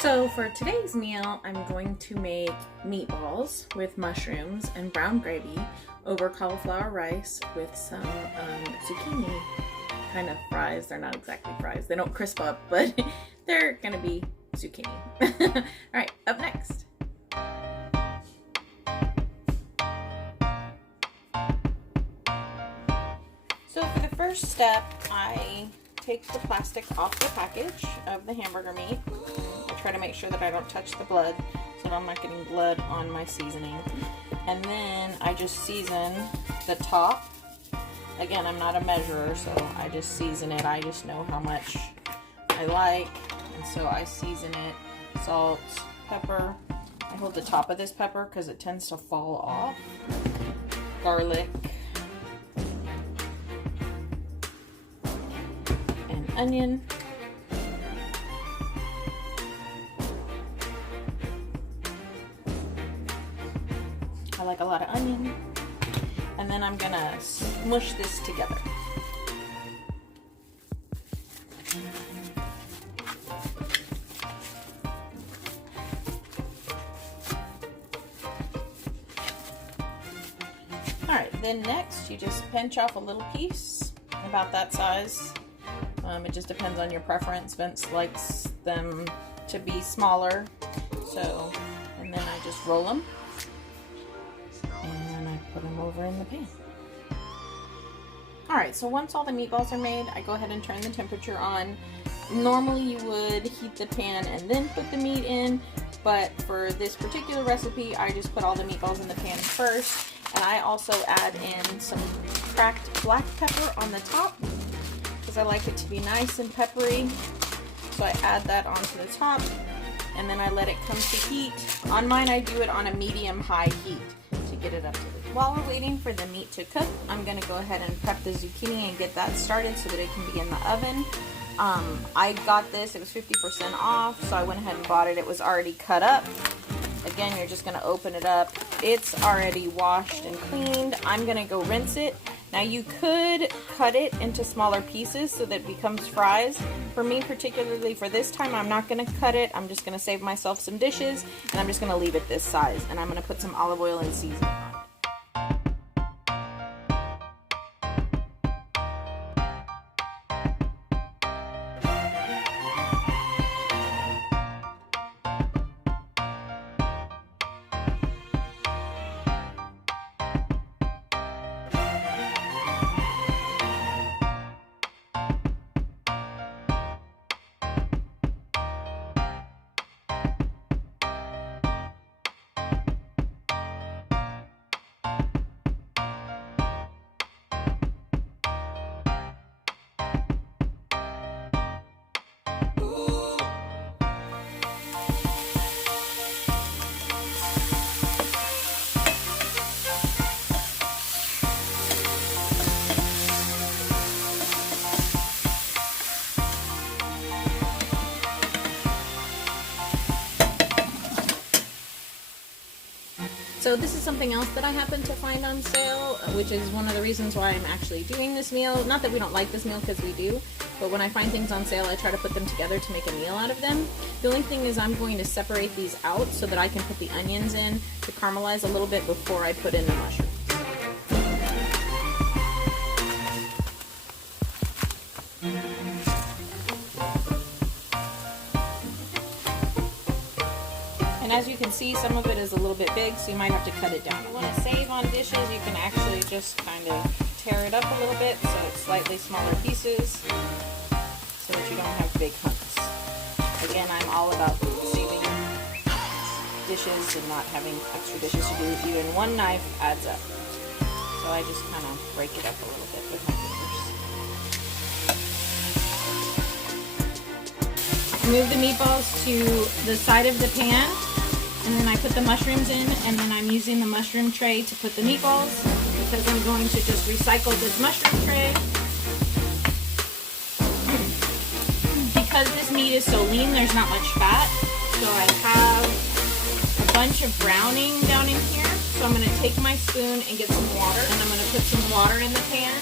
So for today's meal, I'm going to make meatballs with mushrooms and brown gravy over cauliflower rice with some zucchini kind of fries. They're not exactly fries. They don't crisp up, but they're gonna be zucchini. All right, up next. So for the first step, I take the plastic off the package of the hamburger meat. I try to make sure that I don't touch the blood so that I'm not getting blood on my seasoning. And then I just season the top. Again, I'm not a measurer, so I just season it. I just know how much I like, and so I season it. Salt, pepper. I hold the top of this pepper because it tends to fall off. Garlic. And onion. I like a lot of onion. And then I'm gonna smush this together. Alright, then next you just pinch off a little piece, about that size. It just depends on your preference. Vince likes them to be smaller. So, and then I just roll them. And I put them over in the pan. Alright, so once all the meatballs are made, I go ahead and turn the temperature on. Normally you would heat the pan and then put the meat in, but for this particular recipe, I just put all the meatballs in the pan first. And I also add in some cracked black pepper on the top, because I like it to be nice and peppery. So I add that onto the top, and then I let it come to heat. On mine, I do it on a medium-high heat to get it up to the. While we're waiting for the meat to cook, I'm gonna go ahead and prep the zucchini and get that started so that it can be in the oven. I got this, it was 50% off, so I went ahead and bought it. It was already cut up. Again, you're just gonna open it up. It's already washed and cleaned. I'm gonna go rinse it. Now you could cut it into smaller pieces so that it becomes fries. For me, particularly for this time, I'm not gonna cut it. I'm just gonna save myself some dishes, and I'm just gonna leave it this size. And I'm gonna put some olive oil and seasoning on it. So this is something else that I happened to find on sale, which is one of the reasons why I'm actually doing this meal. Not that we don't like this meal, because we do, but when I find things on sale, I try to put them together to make a meal out of them. The only thing is I'm going to separate these out so that I can put the onions in to caramelize a little bit before I put in the mushrooms. And as you can see, some of it is a little bit big, so you might have to cut it down. If you want to save on dishes, you can actually just kind of tear it up a little bit so it's slightly smaller pieces so that you don't have big hunks. Again, I'm all about saving dishes and not having extra dishes to do. Even one knife adds up. So I just kind of break it up a little bit with my fingers. Move the meatballs to the side of the pan. And then I put the mushrooms in, and then I'm using the mushroom tray to put the meatballs, because I'm going to just recycle this mushroom tray. Because this meat is so lean, there's not much fat, so I have a bunch of browning down in here. So I'm going to take my spoon and get some water, and I'm going to put some water in the pan.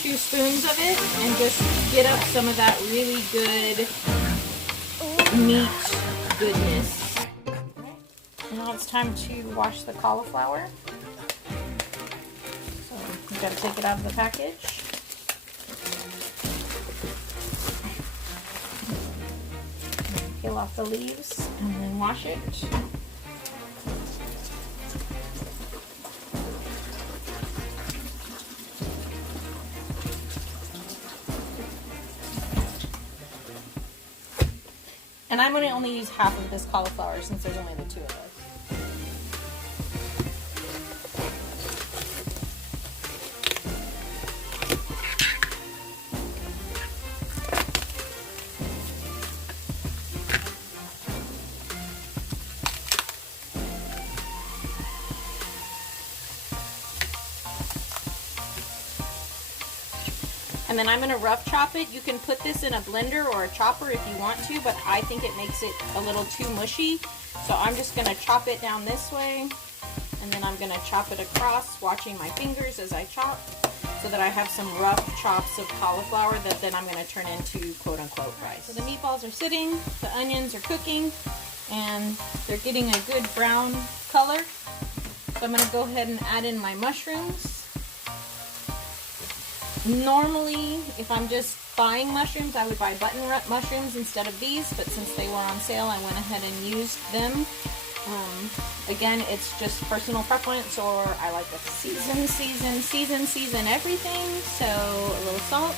2 spoons of it and just get up some of that really good meat goodness. Now it's time to wash the cauliflower. So you gotta take it out of the package. Peel off the leaves and then wash it. And I'm going to only use half of this cauliflower since there's only the two of us. And then I'm going to rough chop it. You can put this in a blender or a chopper if you want to, but I think it makes it a little too mushy. So I'm just going to chop it down this way, and then I'm going to chop it across, watching my fingers as I chop, so that I have some rough chops of cauliflower that then I'm going to turn into quote-unquote rice. So the meatballs are sitting, the onions are cooking, and they're getting a good brown color. So I'm going to go ahead and add in my mushrooms. Normally, if I'm just buying mushrooms, I would buy button mushrooms instead of these, but since they were on sale, I went ahead and used them. Again, it's just personal preference, or I like to season everything. So a little salt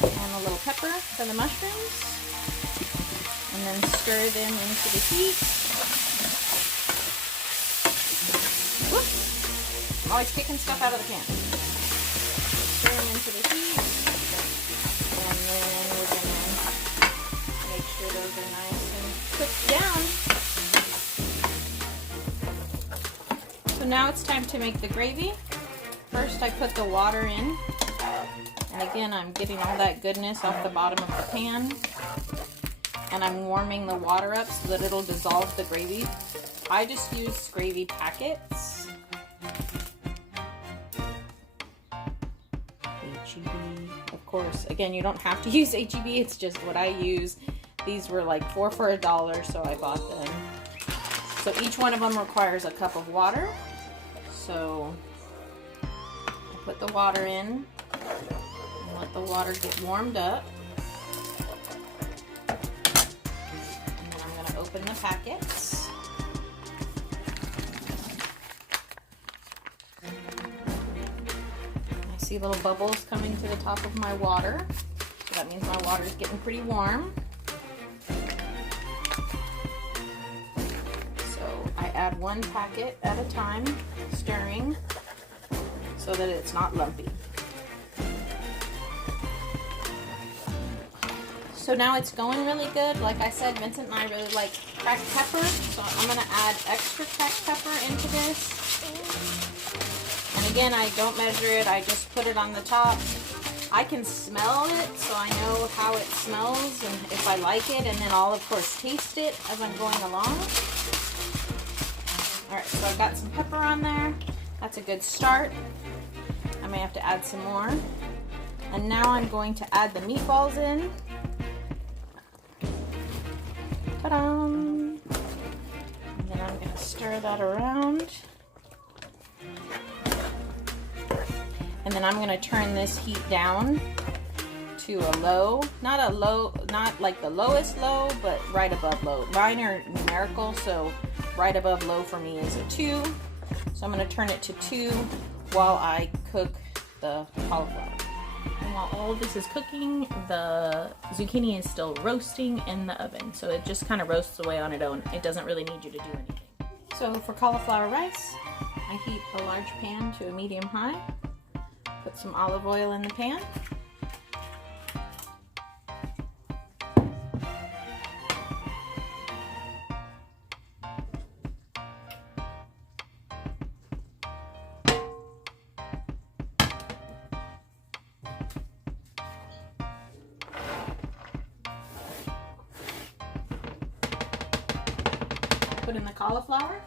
and a little pepper for the mushrooms, and then stir them into the heat. Whoops! Always kicking stuff out of the pan. Stir them into the heat, and then we're going to make sure those are nice and cooked down. So now it's time to make the gravy. First I put the water in, and again I'm getting all that goodness off the bottom of the pan, and I'm warming the water up so that it'll dissolve the gravy. I just use gravy packets. Of course, again, you don't have to use HEB, it's just what I use. These were like 4 for $1, so I bought them. So each one of them requires a cup of water. So I put the water in and let the water get warmed up. And then I'm going to open the packets. See little bubbles coming to the top of my water. So that means my water is getting pretty warm. So I add one packet at a time, stirring so that it's not lumpy. So now it's going really good. Like I said, Vincent and I really like cracked pepper, so I'm going to add extra cracked pepper into this. And again, I don't measure it, I just put it on the top. I can smell it, so I know how it smells and if I like it, and then I'll of course taste it as I'm going along. Alright, so I've got some pepper on there. That's a good start. I may have to add some more. And now I'm going to add the meatballs in. Ta-da! And then I'm going to stir that around. And then I'm going to turn this heat down to a low, not like the lowest low, but right above low. Mine are numerical, so right above low for me is a 2. So I'm going to turn it to 2 while I cook the cauliflower. And while all of this is cooking, the zucchini is still roasting in the oven. So it just kind of roasts away on its own. It doesn't really need you to do anything. So for cauliflower rice, I heat a large pan to a medium high. Put some olive oil in the pan. Put in the cauliflower.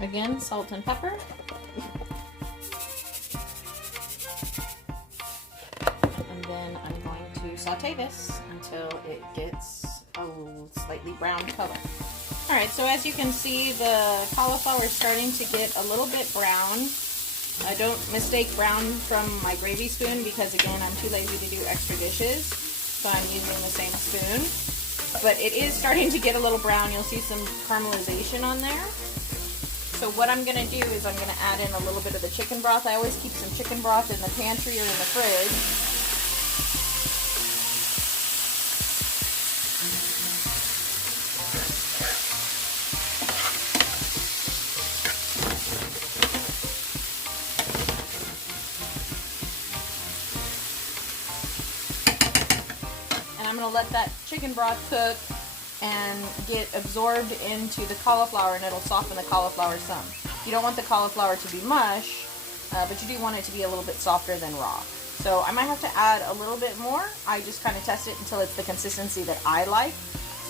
Again, salt and pepper. to saute this until it gets a slightly brown color. Alright, so as you can see, the cauliflower is starting to get a little bit brown. Don't mistake brown from my gravy spoon because, again, I'm too lazy to do extra dishes, so I'm using the same spoon. But it is starting to get a little brown. You'll see some caramelization on there. So what I'm going to do is I'm going to add in a little bit of the chicken broth. I always keep some chicken broth in the pantry or in the fridge. I'm going to let that chicken broth cook and get absorbed into the cauliflower, and it'll soften the cauliflower some. You don't want the cauliflower to be mush, but you do want it to be a little bit softer than raw. So I might have to add a little bit more. I just kind of test it until it's the consistency that I like.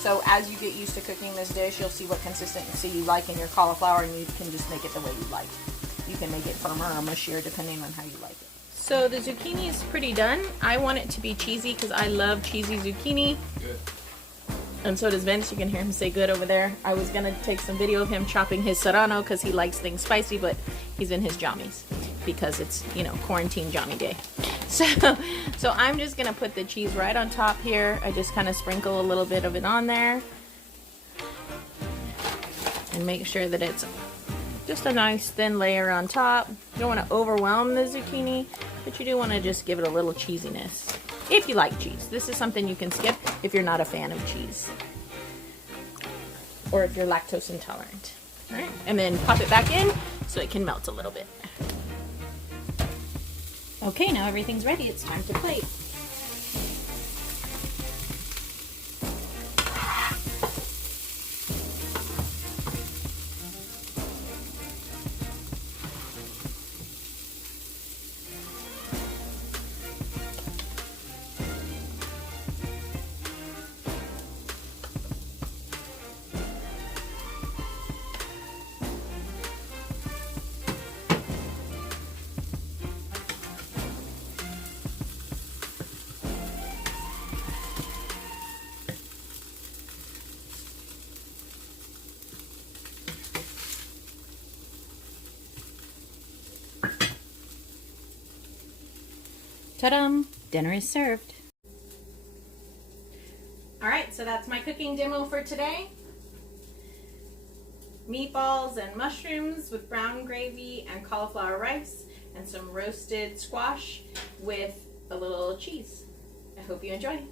So as you get used to cooking this dish, you'll see what consistency you like in your cauliflower, and you can just make it the way you like. You can make it firmer or mushier depending on how you like it. So the zucchini is pretty done. I want it to be cheesy because I love cheesy zucchini. Good. And so does Vince. You can hear him say good over there. I was going to take some video of him chopping his serrano because he likes things spicy, but he's in his jammies because it's, you know, quarantine jammy day. So I'm just going to put the cheese right on top here. I just kind of sprinkle a little bit of it on there. And make sure that it's just a nice thin layer on top. You don't want to overwhelm the zucchini, but you do want to just give it a little cheesiness. If you like cheese. This is something you can skip if you're not a fan of cheese. Or if you're lactose intolerant. Alright, and then pop it back in so it can melt a little bit. Okay, now everything's ready. It's time to plate. Ta-da! Dinner is served. Alright, so that's my cooking demo for today. Meatballs and mushrooms with brown gravy and cauliflower rice, and some roasted squash with a little cheese. I hope you enjoy.